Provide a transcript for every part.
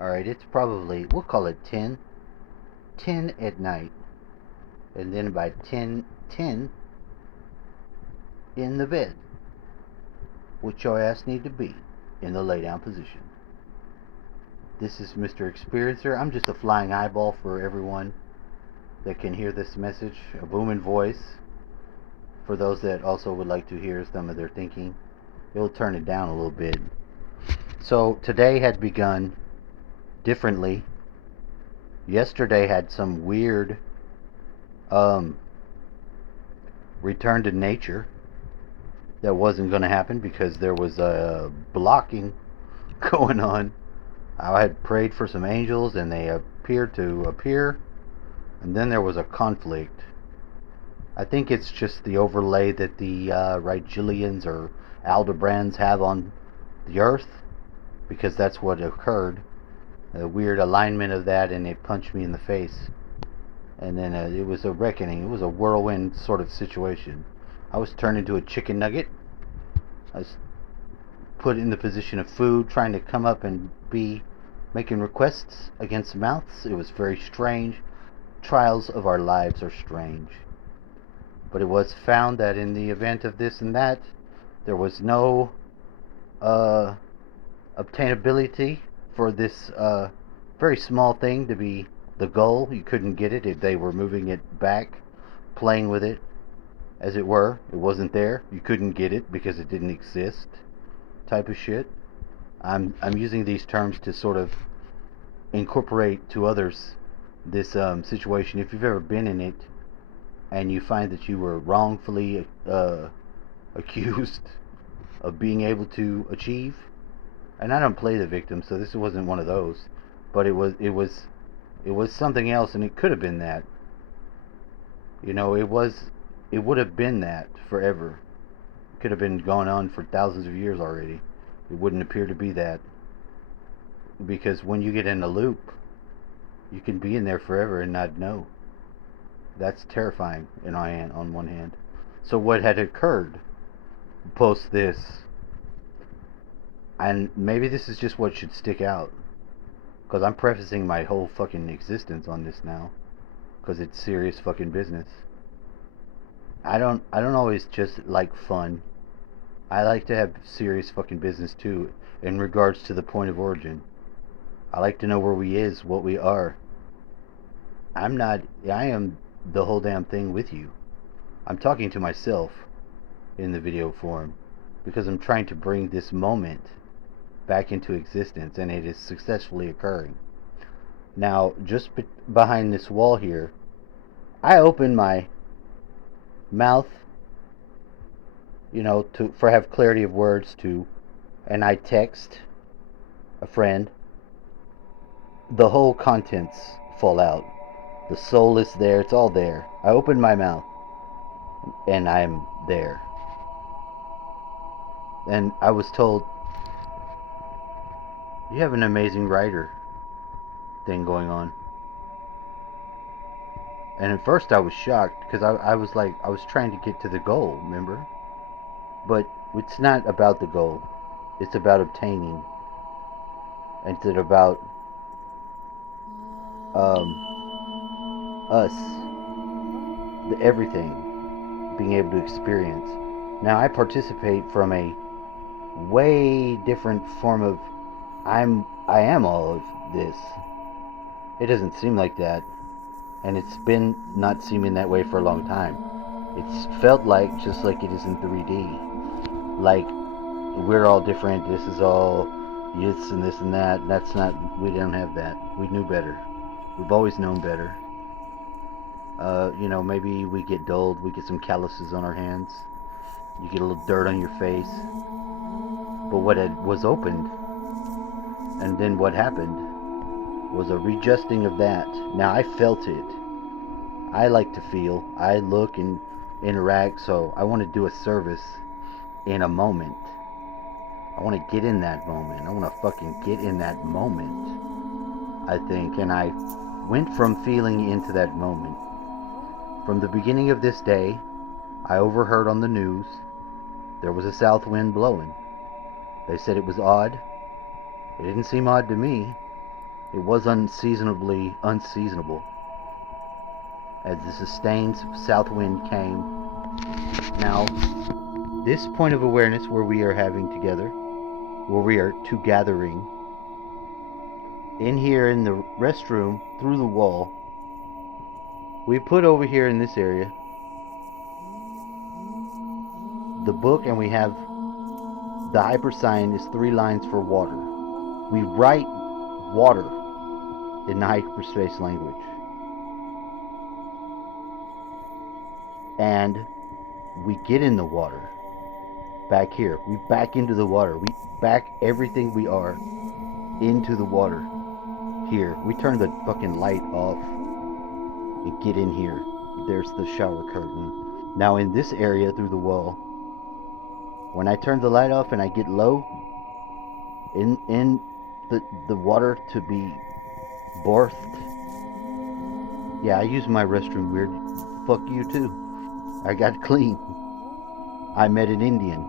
Alright, it's probably, we'll call it 10 at night. And then by 10 in the bed, which your ass need to be in the lay down position. This is Mr. Experiencer. I'm just a flying eyeball for everyone that can hear this message, a booming voice. For those that also would like to hear some of their thinking, it'll turn it down a little bit. So today had begun differently. Yesterday had some weird return to nature that wasn't going to happen because there was a blocking going on. I had prayed for some angels and they appeared to appear, and then there was a conflict. I think it's just the overlay that the Rigelians or Aldebrands have on the earth, because that's what occurred. A weird alignment of that, and it punched me in the face. And then it was a reckoning. It was a whirlwind sort of situation. I was turned into a chicken nugget. I was put in the position of food, trying to come up and be making requests against mouths. It was very strange. Trials of our lives are strange. But it was found that in the event of this and that, there was no obtainability for this very small thing to be the goal. You couldn't get it if they were moving it back, playing with it, as it were. It wasn't there. You couldn't get it because it didn't exist, type of shit. I'm using these terms to sort of incorporate to others this situation. If you've ever been in it and you find that you were wrongfully accused of being able to achieve, and I don't play the victim, so this wasn't one of those, but it was something else, and it could have been that. You know, it would have been that forever. It could have been going on for thousands of years already. It wouldn't appear to be that, because when you get in a loop, you can be in there forever and not know. That's terrifying on one hand. So what had occurred post this, and maybe this is just what should stick out, because I'm prefacing my whole fucking existence on this now, because it's serious fucking business. I don't always just like fun. I like to have serious fucking business too, in regards to the point of origin. I like to know where we is, what we are. I am the whole damn thing with you. I'm talking to myself in the video form because I'm trying to bring this moment back into existence, and it is successfully occurring. Now, just behind this wall here, I open my mouth, for have clarity of words to, and I text a friend. The whole contents fall out. The soul is there. It's all there. I open my mouth, and I'm there. And I was told, you have an amazing writer thing going on. And at first I was shocked, because I was like, I was trying to get to the goal, remember? But it's not about the goal. It's about obtaining. And it's about us, the everything, being able to experience. Now I participate from a way different form of I am all of this. It doesn't seem like that, and it's been not seeming that way for a long time. It's felt like just like it is in 3D. Like we're all different. This is all this and this and that. That's not. We don't have that. We knew better. We've always known better. Maybe we get dulled. We get some calluses on our hands. You get a little dirt on your face. But what was opened, and then what happened, was a readjusting of that. Now I felt it. I like to feel. I look and interact, so I want to do a service in a moment. I want to get in that moment. I want to fucking get in that moment, I think. And I went from feeling into that moment. From the beginning of this day, I overheard on the news there was a south wind blowing. They said it was odd. It didn't seem odd to me. It was unseasonably unseasonable as the sustained south wind came. Now, this point of awareness where we are having together, where we are to gathering, in here in the restroom, through the wall, we put over here in this area the book, and we have the hyper sign is 3 lines for water. We write water in the hyperspace language. And we get in the water. Back here. We back into the water. We back everything we are into the water. Here. We turn the fucking light off and get in here. There's the shower curtain. Now in this area through the wall, when I turn the light off and I get low in the water to be birthed. Yeah, I use my restroom weird. Fuck you too. I got clean. I met an Indian.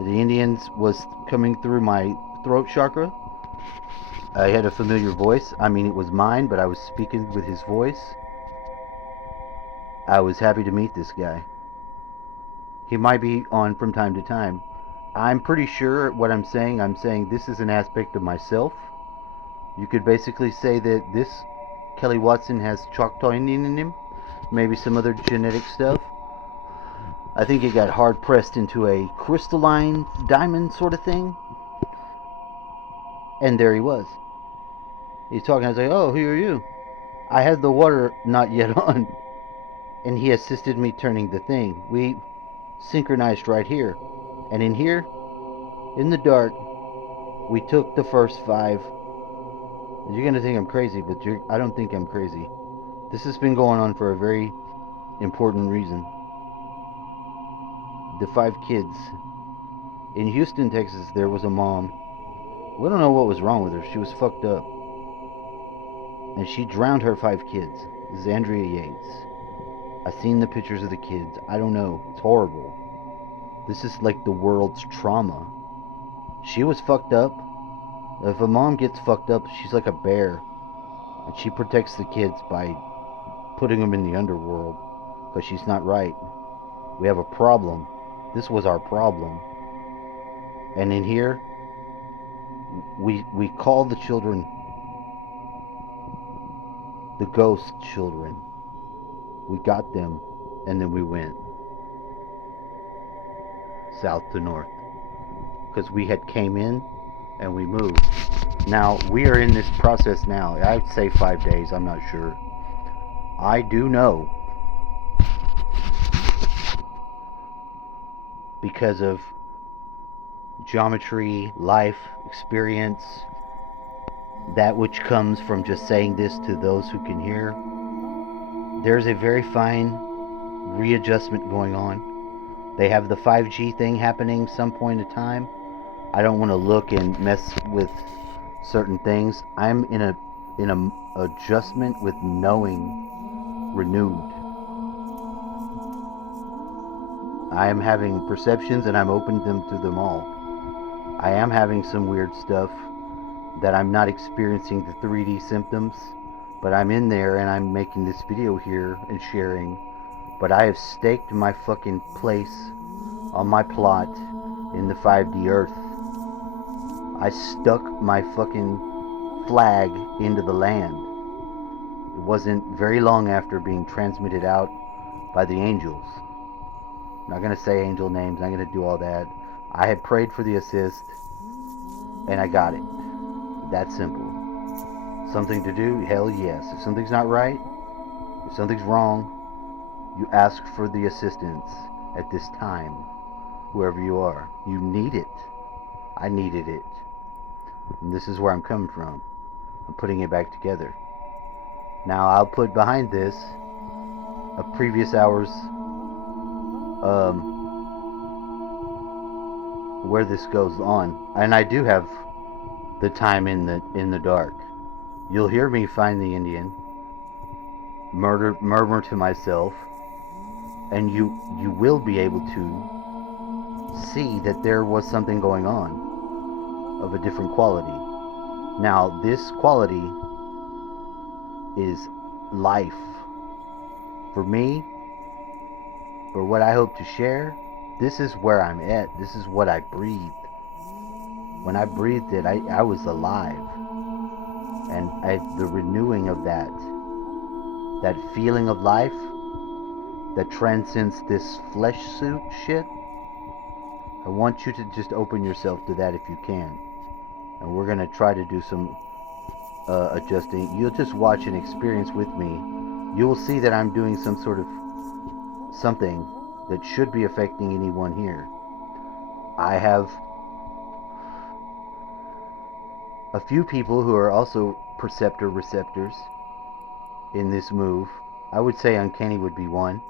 The Indians was coming through my throat chakra. I had a familiar voice. I mean, it was mine, but I was speaking with his voice. I was happy to meet this guy. He might be on from time to time. I'm pretty sure what I'm saying this is an aspect of myself. You could basically say that this Kelly Watson has Choctaw Indian in him. Maybe some other genetic stuff. I think it got hard pressed into a crystalline diamond sort of thing. And there he was. He's talking. I was like, oh, who are you? I had the water not yet on. And he assisted me turning the thing. We synchronized right here. And in here, in the dark, we took the first 5. You're going to think I'm crazy, but I don't think I'm crazy. This has been going on for a very important reason. The 5 kids. In Houston, Texas, there was a mom. We don't know what was wrong with her. She was fucked up. And she drowned her 5 kids. This is Andrea Yates. I've seen the pictures of the kids. I don't know. It's horrible. This is like the world's trauma. She was fucked up. If a mom gets fucked up, she's like a bear. And she protects the kids by putting them in the underworld. Because she's not right. We have a problem. This was our problem. And in here, we call the children the ghost children. We got them, and then we went south to north. Because we had came in, and we moved. Now, we are in this process now. I'd say 5 days, I'm not sure. I do know, because of geometry, life, experience, that which comes from just saying this to those who can hear, there's a very fine readjustment going on. They have the 5G thing happening some point in time. I don't want to look and mess with certain things. I'm in a adjustment with knowing renewed. I am having perceptions and I'm open to them all. I am having some weird stuff that I'm not experiencing the 3D symptoms, but I'm in there and I'm making this video here and sharing. But I have staked my fucking place on my plot in the 5D earth. I stuck my fucking flag into the land. It wasn't very long after being transmitted out by the angels. I'm not going to say angel names, I'm not going to do all that. I had prayed for the assist, and I got it. That simple. Something to do? Hell yes. If something's not right, if something's wrong, you ask for the assistance at this time, whoever you are. You need it. I needed it. And this is where I'm coming from. I'm putting it back together. Now I'll put behind this a previous hour's where this goes on, and I do have the time in the dark. You'll hear me find the Indian, murmur to myself, and you will be able to see that there was something going on of a different quality. Now, this quality is life. For me, for what I hope to share, this is where I'm at. This is what I breathed. When I breathed it, I was alive. And the renewing of that feeling of life that transcends this flesh suit shit, I want you to just open yourself to that if you can. And we're going to try to do some adjusting. You'll just watch and experience with me. You will see that I'm doing some sort of something that should be affecting anyone here. I have a few people who are also perceptor receptors in this move. I would say Uncanny would be one,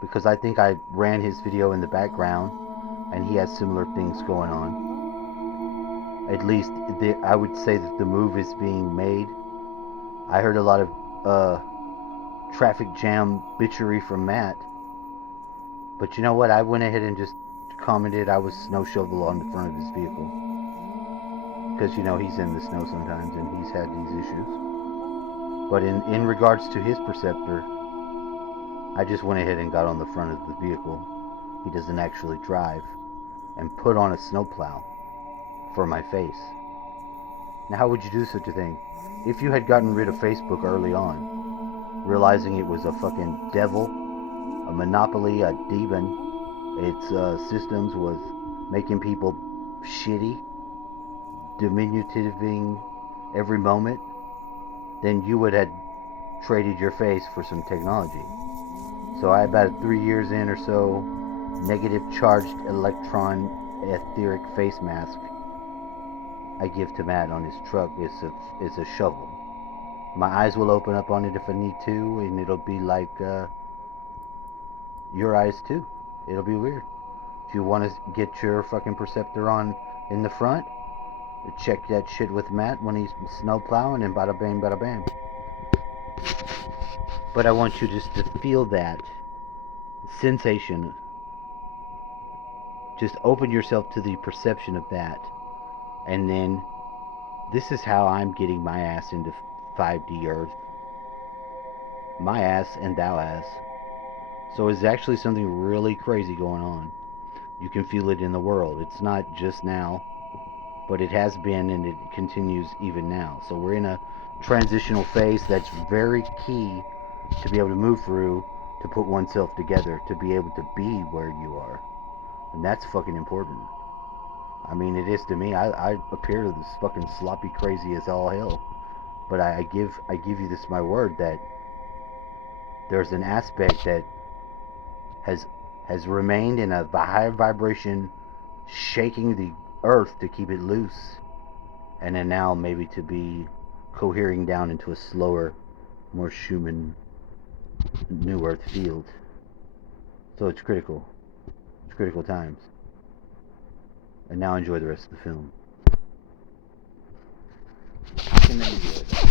because I think I ran his video in the background and he has similar things going on. At least I would say that the move is being made. I heard a lot of traffic jam bitchery from Matt, but you know what? I went ahead and just commented I was snow shovel on the front of his vehicle, because you know he's in the snow sometimes and he's had these issues. But in regards to his perceptor, I just went ahead and got on the front of the vehicle. He doesn't actually drive, and put on a snowplow for my face. Now, how would you do such a thing? If you had gotten rid of Facebook early on, realizing it was a fucking devil, a monopoly, a demon, its systems was making people shitty, diminutiving every moment, then you would have traded your face for some technology. So I about 3 years in or so, negative charged electron etheric face mask I give to Matt on his truck is a shovel. My eyes will open up on it if I need to, and it'll be like your eyes too. It'll be weird. If you want to get your fucking perceptor on in the front, check that shit with Matt when he's snow plowing, and bada bang, bada bam. But I want you just to feel that sensation. Just open yourself to the perception of that. And then, this is how I'm getting my ass into 5D Earth. My ass and thou ass. So it's actually something really crazy going on. You can feel it in the world. It's not just now, but it has been, and it continues even now. So we're in a transitional phase that's very key to be able to move through, to put oneself together, to be able to be where you are. And that's fucking important. I mean, it is to me. I appear this fucking sloppy crazy as all hell. But I give you this my word that there's an aspect that has remained in a high vibration, shaking the earth to keep it loose, and then now maybe to be cohering down into a slower, more Schumann new earth field. So it's critical. It's critical times. And now enjoy the rest of the film. How can I enjoy that?